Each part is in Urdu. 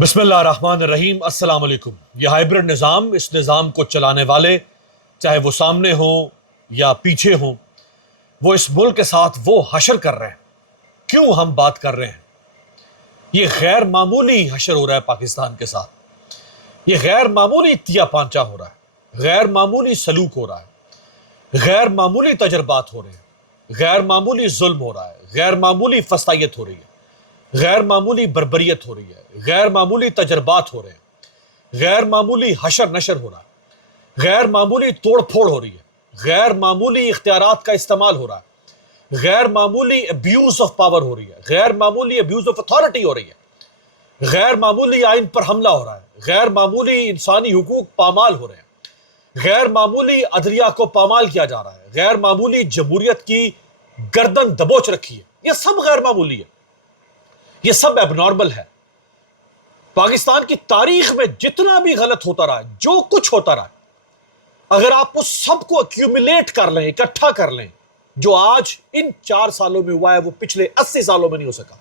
بسم اللہ الرحمن الرحیم۔ السلام علیکم۔ یہ ہائبرڈ نظام، اس نظام کو چلانے والے چاہے وہ سامنے ہوں یا پیچھے ہوں، وہ اس ملک کے ساتھ وہ حشر کر رہے ہیں۔ کیوں ہم بات کر رہے ہیں؟ یہ غیر معمولی حشر ہو رہا ہے پاکستان کے ساتھ، یہ غیر معمولی تیا پانچا ہو رہا ہے، غیر معمولی سلوک ہو رہا ہے، غیر معمولی تجربات ہو رہے ہیں، غیر معمولی ظلم ہو رہا ہے، غیر معمولی فسطائیت ہو رہی ہے، غیر معمولی بربریت ہو رہی ہے، غیر معمولی تجربات ہو رہے ہیں، غیر معمولی حشر نشر ہو رہا ہے، غیر معمولی توڑ پھوڑ ہو رہی ہے، غیر معمولی اختیارات کا استعمال ہو رہا ہے، غیر معمولی ابیوز آف پاور ہو رہی ہے، غیر معمولی ابیوز آف اتھارٹی ہو رہی ہے، غیر معمولی آئین پر حملہ ہو رہا ہے، غیر معمولی انسانی حقوق پامال ہو رہے ہیں، غیر معمولی عدلیہ کو پامال کیا جا رہا ہے، غیر معمولی جمہوریت کی گردن دبوچ رکھی ہے۔ یہ سب غیر معمولی ہے، یہ سب ایب نارمل ہے۔ پاکستان کی تاریخ میں جتنا بھی غلط ہوتا رہا ہے، جو کچھ ہوتا رہا ہے، اگر آپ اس سب کو ایکیومولیٹ کر لیں، اکٹھا کر لیں، جو آج ان 4 سالوں میں ہوا ہے وہ پچھلے 80 سالوں میں نہیں ہو سکا۔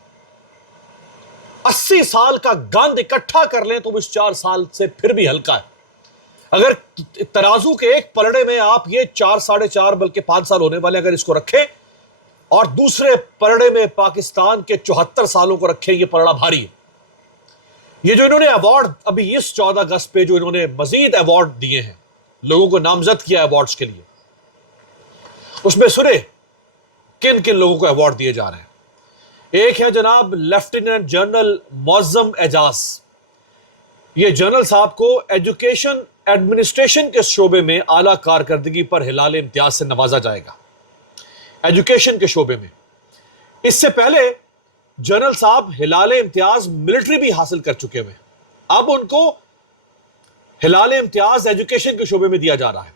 80 سال کا گند اکٹھا کر لیں تو اس 4 سال سے پھر بھی ہلکا ہے۔ اگر ترازو کے ایک پلڑے میں آپ یہ 4 ساڑھے 4 بلکہ 5 سال ہونے والے اگر اس کو رکھیں اور دوسرے پلڑے میں پاکستان کے 74 سالوں کو رکھیں، یہ پلڑا بھاری ہے۔ یہ جو انہوں نے ایوارڈ ابھی اس 14 اگست پہ جو انہوں نے مزید ایوارڈ دیے ہیں، لوگوں کو نامزد کیا ایوارڈز کے لیے، اس میں سنے کن کن لوگوں کو ایوارڈ دیے جا رہے ہیں۔ ایک ہے جناب لیفٹیننٹ جنرل معظم اعجاز۔ یہ جنرل صاحب کو ایجوکیشن ایڈمنسٹریشن کے شعبے میں اعلیٰ کارکردگی پر ہلال امتیاز سے نوازا جائے گا، ایجوکیشن کے شعبے میں۔ اس سے پہلے جنرل صاحب ہلال امتیاز ملٹری بھی حاصل کر چکے ہوئے، اب ان کو ہلال امتیاز ایجوکیشن کے شعبے میں دیا جا رہا ہے۔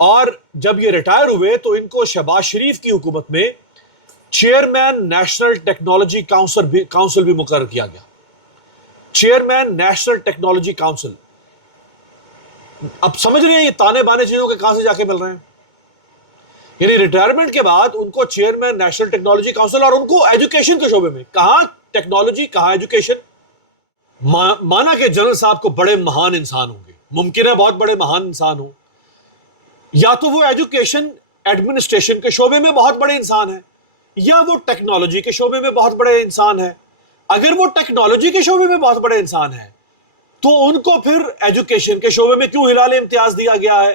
اور جب یہ ریٹائر ہوئے تو ان کو شہباز شریف کی حکومت میں چیئرمین نیشنل ٹیکنالوجی کاؤنسل بھی مقرر کیا گیا۔ Chairman national technology council. اب سمجھ رہے ہیں یہ تانے بانے چیزوں کے کہاں سے جا کے مل رہے ہیں؟ یعنی ریٹائرمنٹ کے بعد ان کو چیئرمین نیشنل ٹیکنالوجی کاؤنسل، اور ان کو ایجوکیشن کے شعبے میں، کہاں ٹیکنالوجی کہاں ایجوکیشن۔ مانا کہ جنرل صاحب کو بڑے مہان انسان ہوں گے، ممکن ہے بہت بڑے مہان انسان ہوں، یا تو وہ ایجوکیشن ایڈمنسٹریشن کے شعبے میں بہت بڑے انسان ہیں، یا وہ ٹیکنالوجی کے شعبے میں بہت بڑے انسان ہیں۔ اگر وہ ٹیکنالوجی کے شعبے میں بہت بڑے انسان ہیں تو ان کو پھر ایجوکیشن کے شعبے میں کیوں ہلال امتیاز دیا گیا ہے؟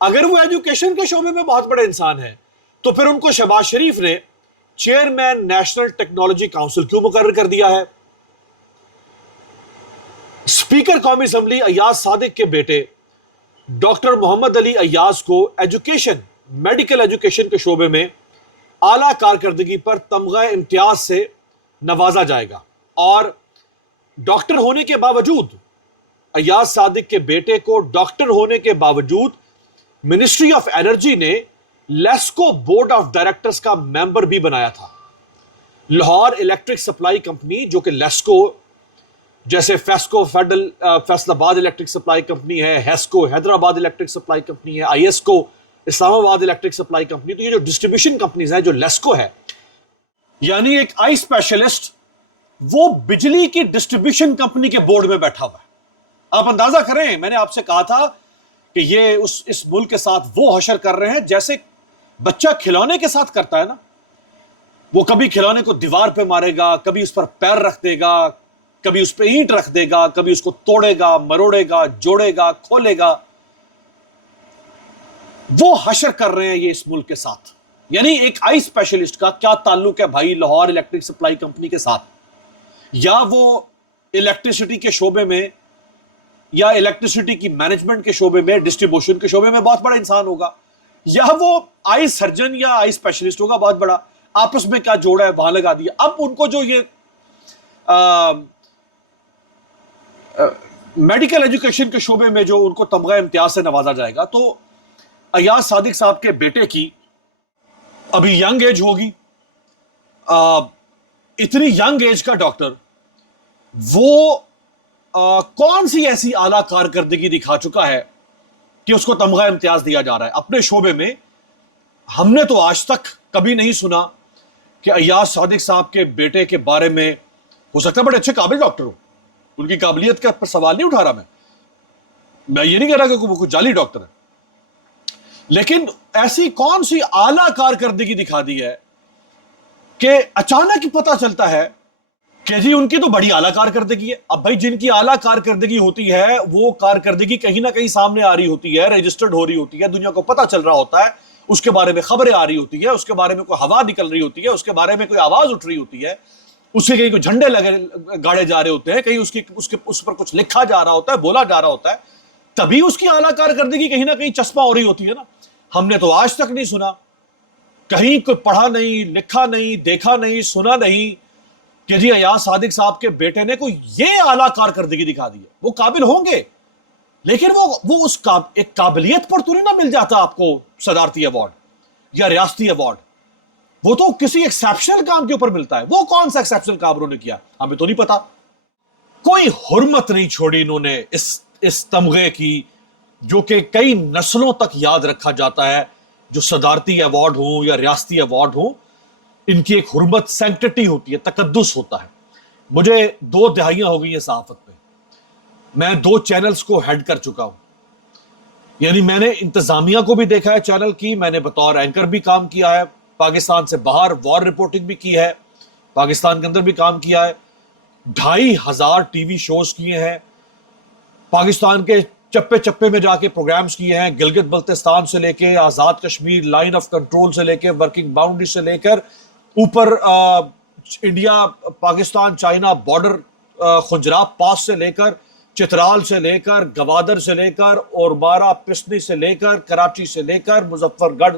اگر وہ ایجوکیشن کے شعبے میں بہت بڑے انسان ہیں تو پھر ان کو شہباز شریف نے چیئرمین نیشنل ٹیکنالوجی کاؤنسل کیوں مقرر کر دیا ہے؟ اسپیکر قومی اسمبلی ایاز صادق کے بیٹے ڈاکٹر محمد علی ایاز کو ایجوکیشن، میڈیکل ایجوکیشن کے شعبے میں اعلیٰ کارکردگی پر تمغہ امتیاز سے نوازا جائے گا، اور ڈاکٹر ہونے کے باوجود ایاز صادق کے بیٹے کو ڈاکٹر ہونے کے باوجود منسٹری آف انرجی نے لیسکو بورڈ آف ڈائریکٹرز کا ممبر بھی بنایا تھا۔ لاہور الیکٹرک سپلائی کمپنی، جو کہ لیسکو جیسے فیسکو فیصل آباد الیکٹرک سپلائی کمپنی ہے، HESCO Hyderabad electric supply company ہے، آئی ایس کو اسلام آباد الیکٹرک سپلائی کمپنی، تو یہ جو ڈسٹریبیوشن کمپنیز ہیں، جو لیسکو ہے، یعنی ایک آئی اسپیشلسٹ وہ بجلی کی ڈسٹریبیوشن کمپنی کے بورڈ میں بیٹھا ہوا ہے۔ آپ اندازہ کریں، میں نے آپ سے کہا تھا کہ یہ اس ملک کے ساتھ وہ حشر کر رہے ہیں جیسے بچہ کھلونے کے ساتھ کرتا ہے نا۔ وہ کبھی کھلونے کو دیوار پہ مارے گا، کبھی اس پر پیر رکھ دے گا، کبھی اس پہ اینٹ رکھ دے گا، کبھی اس کو توڑے گا، مروڑے گا، جوڑے گا، کھولے گا۔ وہ حشر کر رہے ہیں یہ اس ملک کے ساتھ۔ یعنی ایک آئی اسپیشلسٹ کا کیا تعلق ہے بھائی لاہور الیکٹرک سپلائی کمپنی کے ساتھ؟ یا وہ الیکٹریسٹی کے شعبے میں یا الیکٹریسٹی کی مینجمنٹ کے شعبے میں، ڈسٹریبیوشن کے شعبے میں بہت بڑا انسان ہوگا، یا وہ آئی سرجن یا آئی اسپیشلسٹ ہوگا بہت بڑا۔ آپس میں کیا جوڑا ہے وہاں لگا دیا۔ اب ان کو جو یہ میڈیکل ایجوکیشن کے شعبے میں جو ان کو تمغہ امتیاز سے نوازا جائے گا، تو ایاز صادق صاحب کے بیٹے کی ابھی ینگ ایج ہوگی، اتنی ینگ ایج کا ڈاکٹر وہ کون سی ایسی اعلیٰ کارکردگی دکھا چکا ہے کہ اس کو تمغہ امتیاز دیا جا رہا ہے اپنے شعبے میں؟ ہم نے تو آج تک کبھی نہیں سنا کہ ایاز صادق صاحب کے بیٹے کے بارے میں، ہو سکتا ہے بڑے اچھے قابل ڈاکٹر ہو، ان کی قابلیت کا پر سوال نہیں اٹھا رہا میں یہ نہیں کہہ رہا کہ وہ کوئی جعلی ڈاکٹر ہے، لیکن ایسی کون سی اعلیٰ کارکردگی دکھا دی ہے کہ اچانک پتہ چلتا ہے کہ جی ان کی تو بڑی اعلیٰ کارکردگی ہے۔ اب بھائی جن کی اعلیٰ کارکردگی ہوتی ہے وہ کارکردگی کہیں نہ کہیں سامنے آ رہی ہوتی ہے، رجسٹرڈ ہو رہی ہوتی ہے، دنیا کو پتہ چل رہا ہوتا ہے، اس کے بارے میں خبریں آ رہی ہوتی ہے، اس کے بارے میں کوئی ہوا نکل رہی ہوتی ہے، اس کے بارے میں کوئی آواز اٹھ رہی ہوتی ہے، اس کے کہیں کوئی جھنڈے گاڑے جا رہے ہوتے ہیں، کہیں اس پر کچھ لکھا جا رہا ہوتا ہے، بولا جا رہا ہوتا ہے، تبھی اس کی اعلیٰ کارکردگی کہیں نہ کہیں چسپاں ہو رہی ہوتی ہے نا۔ ہم نے تو آج تک نہیں سنا، کہیں کوئی پڑھا نہیں، لکھا نہیں، دیکھا نہیں، سنا نہیں کہ جی ایاز صادق صاحب کے بیٹے نے کوئی یہ اعلیٰ کارکردگی دکھا دی ہے۔ وہ قابل ہوں گے، لیکن وہ اس ایک قابلیت پر تو نہیں نہ مل جاتا آپ کو صدارتی ایوارڈ یا ریاستی ایوارڈ، وہ تو کسی ایکسیپشنل کام کے اوپر ملتا ہے۔ وہ کون سا ایکسیپشنل کام انہوں نے کیا ہمیں تو نہیں پتا۔ کوئی حرمت نہیں چھوڑی انہوں نے اس تمغے کی جو کہ کئی نسلوں تک یاد رکھا جاتا ہے، جو صدارتی ایوارڈ ہوں یا ریاستی ایوارڈ ہوں، ان کی ایک حرمت، سینکٹٹی ہوتی ہے، تقدس ہوتا ہے۔ مجھے 2 دہائیاں ہو گئی ہیں صحافت میں، میں 2 چینلز کو ہیڈ کر چکا ہوں، یعنی میں نے انتظامیہ کو بھی دیکھا ہے چینل کی، میں نے بطور اینکر بھی کام کیا ہے، پاکستان سے باہر وار رپورٹنگ بھی کی ہے، پاکستان کے اندر بھی کام کیا ہے، 2500 ٹی وی شوز کیے ہیں، پاکستان کے چپے چپے میں جا کے پروگرامز کیے ہیں، گلگت بلتستان سے لے کے Azad Kashmir line of control سے لے کے ورکنگ باؤنڈری سے لے کر اوپر India Pakistan China border, Khunjerab pass سے لے کر چترال سے لے کر گوادر سے لے کر اور بارہ پسنی سے لے کر کراچی سے لے کر مظفر گڑھ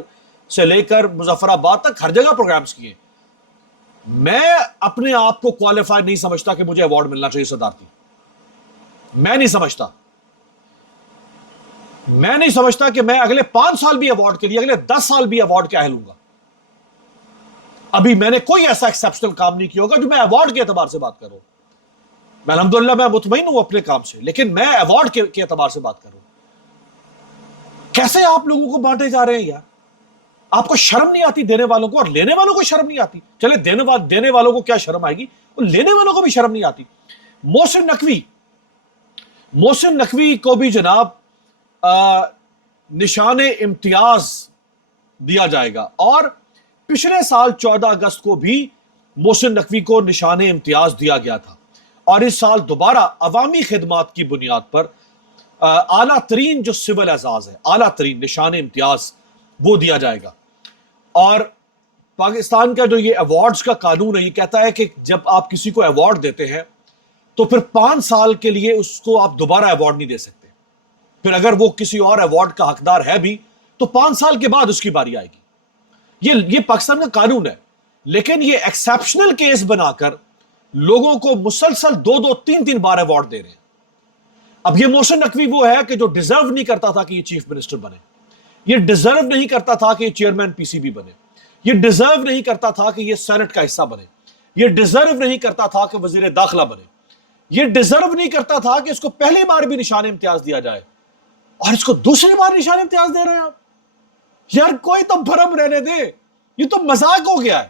سے لے کر مظفر آباد تک ہر جگہ پروگرامز کیے۔ میں اپنے آپ کو کوالیفائی نہیں سمجھتا کہ مجھے ایوارڈ ملنا چاہیے صدارتی، میں نہیں سمجھتا کہ میں اگلے 5 سال بھی ایوارڈ کے لیے، اگلے 10 سال بھی ایوارڈ کے اہل ہوں گا۔ ابھی میں نے کوئی ایسا ایکسیپشنل کام نہیں کیا ہوگا جو میں ایوارڈ کے اعتبار سے بات کروں۔ میں الحمدللہ میں مطمئن ہوں اپنے کام سے، لیکن میں ایوارڈ کے اعتبار سے بات کروں۔ کیسے آپ لوگوں کو بانٹے جا رہے ہیں یار؟ آپ کو شرم نہیں آتی دینے والوں کو، اور لینے والوں کو شرم نہیں آتی؟ چلے دینے والوں کو کیا شرم آئے گی، وہ لینے والوں کو بھی شرم نہیں آتی۔ محسن نقوی کو بھی جناب نشان امتیاز دیا جائے گا، اور پچھلے سال 14 اگست کو بھی محسن نقوی کو نشان امتیاز دیا گیا تھا، اور اس سال دوبارہ عوامی خدمات کی بنیاد پر اعلیٰ ترین جو سول اعزاز ہے، اعلیٰ ترین نشان امتیاز وہ دیا جائے گا۔ اور پاکستان کا جو یہ ایوارڈز کا قانون ہے، یہ کہتا ہے کہ جب آپ کسی کو ایوارڈ دیتے ہیں تو پھر 5 سال کے لیے اس کو آپ دوبارہ ایوارڈ نہیں دے سکتے، پھر اگر وہ کسی اور ایوارڈ کا حقدار ہے بھی تو 5 سال کے بعد اس کی باری آئے گی۔ یہ پاکستان کا قانون ہے، لیکن یہ ایکسیپشنل کیس بنا کر لوگوں کو مسلسل 2 3 بار ایوارڈ دے رہے ہیں۔ اب یہ محسن نقوی وہ ہے کہ جو ڈیزرو نہیں کرتا تھا کہ یہ چیف منسٹر بنے، یہ ڈیزرو نہیں کرتا تھا کہ یہ چیئرمین پی سی بی بنے، یہ ڈیزرو نہیں کرتا تھا کہ یہ سینٹ کا حصہ بنے، یہ ڈیزرو نہیں کرتا تھا کہ وزیر داخلہ بنے، یہ ڈیزرو نہیں کرتا تھا کہ اس کو پہلی بار بھی نشان امتیاز دیا جائے، اور اس کو دوسری بار نشان امتیاز دے رہے ہیں آپ۔ یار کوئی تو بھرم رہنے دے، یہ تو مذاق ہو گیا ہے،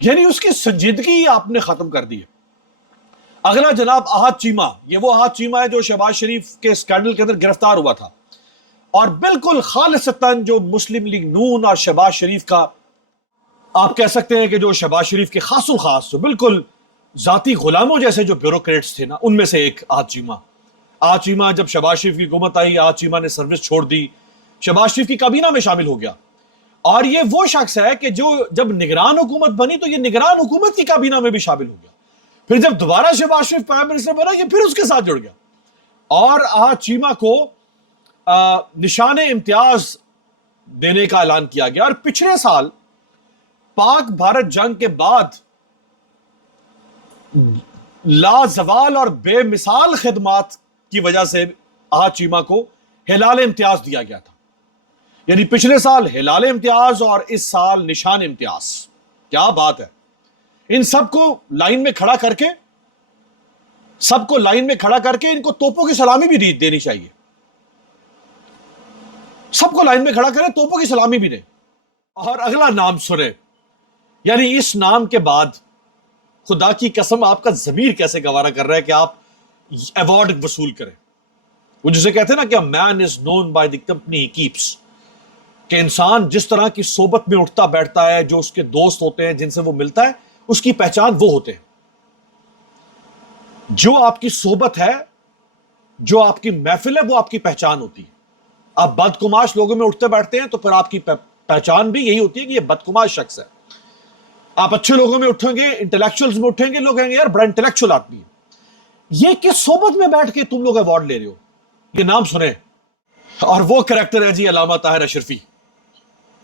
یعنی اس کی سنجیدگی آپ نے ختم کر دی ہے۔ اگلا جناب احد چیمہ، یہ وہ احد چیمہ ہے جو شہباز شریف کے اسکینڈل کے اندر گرفتار ہوا تھا، اور بالکل خالصتاً جو مسلم لیگ نون اور شہباز شریف کا، آپ کہہ سکتے ہیں کہ جو شہباز شریف کے خاص الخاص جو بالکل ذاتی غلاموں جیسے جو بیوروکریٹس تھے نا، ان میں سے ایک احد چیمہ جب شہباز شریف کی حکومت آئی، احد چیمہ نے سروس چھوڑ دی، شہباز شریف کی کابینہ میں شامل ہو گیا، اور یہ وہ شخص ہے کہ جو جب نگران حکومت بنی تو یہ نگران حکومت کی کابینہ میں بھی شامل ہو گیا، پھر جب دوبارہ شہباز شریف پرائم منسٹر بنا یہ پھر اس کے ساتھ جڑ گیا، اور احد چیمہ کو نشان امتیاز دینے کا اعلان کیا گیا۔ اور پچھلے سال پاک بھارت جنگ کے بعد لازوال اور بے مثال خدمات کی وجہ سے احد چیمہ کو ہلال امتیاز دیا گیا تھا، یعنی پچھلے سال ہلال امتیاز اور اس سال نشان امتیاز۔ کیا بات ہے! ان سب کو لائن میں کھڑا کر کے ان کو توپوں کی سلامی بھی دینی چاہیے، سب کو لائن میں کھڑا کریں، توپوں کی سلامی بھی دیں۔ اور اگلا نام سنیں، یعنی اس نام کے بعد خدا کی قسم آپ کا ضمیر کیسے گوارا کر رہا ہے کہ آپ ایوارڈ وصول کرے. وہ جسے کہتے ہیں نا کہ man is known by the company he keeps, کہ انسان جس طرح کی صحبت میں اٹھتا بیٹھتا ہے, جو اس کے دوست ہوتے ہیں جن سے وہ ملتا ہے, اس کی پہچان وہ ہوتے ہیں. جو آپ کی صحبت ہے, جو آپ کی محفل ہے, وہ آپ کی پہچان ہوتی ہے. آپ بدقماش لوگوں میں اٹھتے بیٹھتے ہیں تو پھر آپ کی پہچان بھی یہی ہوتی ہے کہ یہ بدقماش شخص ہے. آپ اچھے لوگوں میں اٹھیں گے, انٹلیکچوئلز میں اٹھیں گے, لوگ کہیں گے یار بڑا انٹلیکچوئل آدمی ہے. یہ کس صحبت میں بیٹھ کے تم لوگ ایوارڈ لے رہے ہو؟ یہ نام سنیں. اور وہ کریکٹر ہے جی علامہ طاہر اشرفی.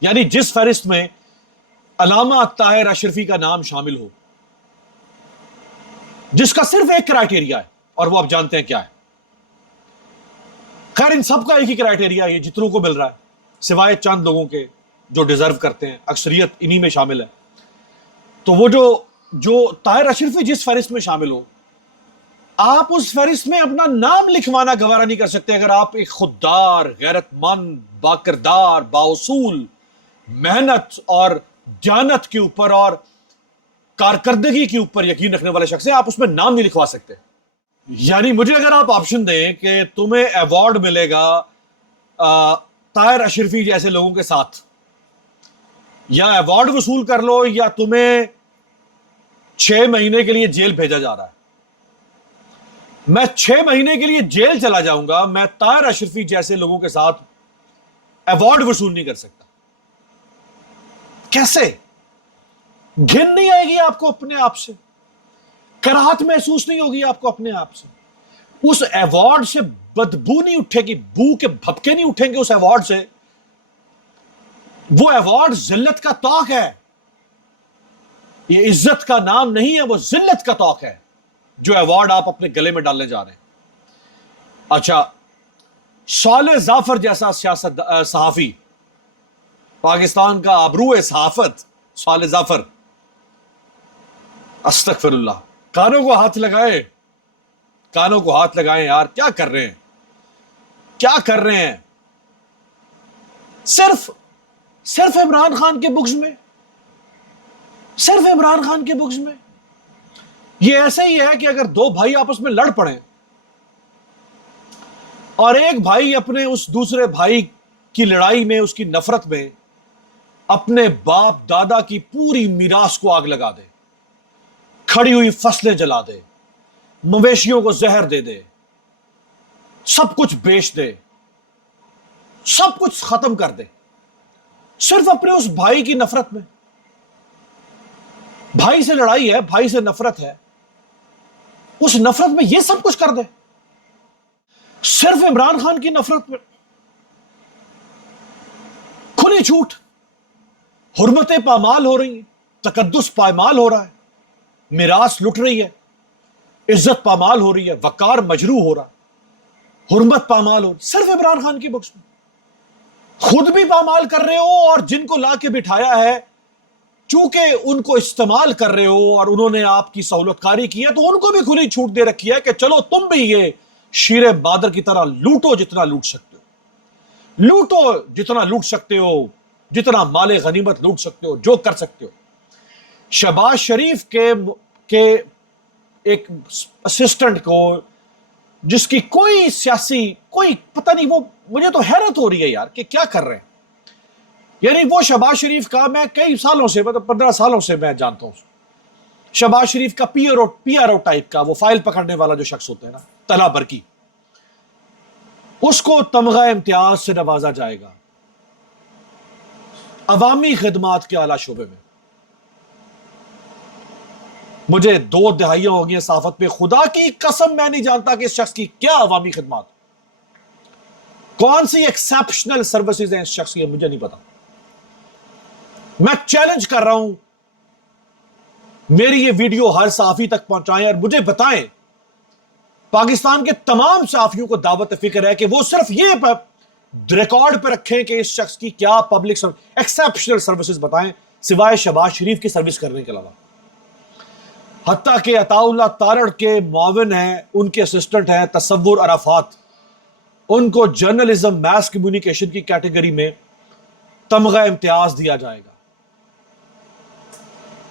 یعنی جس فہرست میں علامہ طاہر اشرفی کا نام شامل ہو, جس کا صرف ایک کرائٹیریا ہے, اور وہ آپ جانتے ہیں کیا ہے. خیر ان سب کا ایک ہی کرائٹیریا ہے, یہ جتنوں کو مل رہا ہے, سوائے چند لوگوں کے جو ڈیزرو کرتے ہیں, اکثریت انہی میں شامل ہے. تو وہ جو طاہر اشرفی جس فہرست میں شامل ہو, آپ اس فہرست میں اپنا نام لکھوانا گوارا نہیں کر سکتے اگر آپ ایک خوددار, غیرت مند, باکردار, بااصول, محنت اور دیانت کے اوپر اور کارکردگی کے اوپر یقین رکھنے والے شخص ہیں. آپ اس میں نام نہیں لکھوا سکتے. یعنی مجھے اگر آپ آپشن دیں کہ تمہیں ایوارڈ ملے گا طاہر اشرفی جیسے لوگوں کے ساتھ, یا ایوارڈ وصول کر لو, یا تمہیں 6 مہینے کے لیے جیل بھیجا جا رہا ہے, میں 6 مہینے کے لیے جیل چلا جاؤں گا, میں طاہر اشرفی جیسے لوگوں کے ساتھ ایوارڈ وصول نہیں کر سکتا. کیسے؟ گھن نہیں آئے گی آپ کو اپنے آپ سے؟ کراہت محسوس نہیں ہوگی آپ کو اپنے آپ سے؟ اس ایوارڈ سے بدبو نہیں اٹھے گی, بو کے بھپکے نہیں اٹھیں گے اس ایوارڈ سے؟ وہ ایوارڈ ذلت کا طوق ہے, یہ عزت کا نام نہیں ہے, وہ ذلت کا طوق ہے جو ایوارڈ آپ اپنے گلے میں ڈالنے جا رہے ہیں. اچھا, صالح ظافر جیسا سیاست صحافی, پاکستان کا ابرو صحافت صالح ظافر, استغفر اللہ, کانوں کو ہاتھ لگائے, کانوں کو ہاتھ لگائیں یار, کیا کر رہے ہیں, کیا کر رہے ہیں؟ صرف عمران خان کے بغض میں, صرف عمران خان کے بغض میں. یہ ایسے ہی ہے کہ اگر 2 بھائی آپس میں لڑ پڑیں اور ایک بھائی اپنے اس دوسرے بھائی کی لڑائی میں, اس کی نفرت میں اپنے باپ دادا کی پوری میراث کو آگ لگا دے, کھڑی ہوئی فصلیں جلا دے, مویشیوں کو زہر دے دے, سب کچھ بیچ دے, سب کچھ ختم کر دے, صرف اپنے اس بھائی کی نفرت میں. بھائی سے لڑائی ہے, بھائی سے نفرت ہے, اس نفرت میں یہ سب کچھ کر دے, صرف عمران خان کی نفرت میں. کھلی چھوٹ, حرمتیں پامال ہو رہی ہیں, تقدس پامال ہو رہا ہے, میراث لٹ رہی ہے, عزت پامال ہو رہی ہے, وقار مجروح ہو رہا ہے, حرمت پامال ہو رہی ہے, صرف عمران خان کی بخش میں. خود بھی پامال کر رہے ہو, اور جن کو لا کے بٹھایا ہے چونکہ ان کو استعمال کر رہے ہو اور انہوں نے آپ کی سہولت کاری کی ہے, تو ان کو بھی کھلی چھوٹ دے رکھی ہے کہ چلو تم بھی یہ شیر بادر کی طرح لوٹو جتنا لوٹ سکتے ہو, لوٹو جتنا لوٹ سکتے ہو, جتنا مال غنیمت لوٹ سکتے ہو, جو کر سکتے ہو. شہباز شریف کے ایک اسسٹنٹ کو, جس کی کوئی سیاسی کوئی پتہ نہیں, وہ مجھے تو حیرت ہو رہی ہے یار کہ کیا کر رہے ہیں. یعنی وہ شہباز شریف کا, میں کئی سالوں سے, مطلب 15 سالوں سے میں جانتا ہوں شہباز شریف کا پی آر او ٹائپ کا, وہ فائل پکڑنے والا جو شخص ہوتا ہے نا, طلا برکی, اس کو تمغہ امتیاز سے نوازا جائے گا عوامی خدمات کے اعلیٰ شعبے میں. مجھے 2 دہائیاں ہو گئی صحافت پہ, خدا کی قسم میں نہیں جانتا کہ اس شخص کی کیا عوامی خدمات, کون سی ایکسیپشنل سروسز ہیں اس شخص کی, مجھے نہیں پتا. میں چیلنج کر رہا ہوں, میری یہ ویڈیو ہر صحافی تک پہنچائیں اور مجھے بتائیں, پاکستان کے تمام صحافیوں کو دعوت فکر ہے کہ وہ صرف یہ ریکارڈ پہ رکھیں کہ اس شخص کی کیا پبلک ایکسیپشنل سروسز بتائیں سوائے شہباز شریف کی سروس کرنے کے علاوہ. حتیٰ کہ عطا اللہ تارڑ کے معاون ہیں, ان کے اسسٹنٹ ہیں تصور عرفات, ان کو جرنلزم میس کمیونیکیشن کی کیٹیگری میں تمغہ امتیاز دیا جائے گا.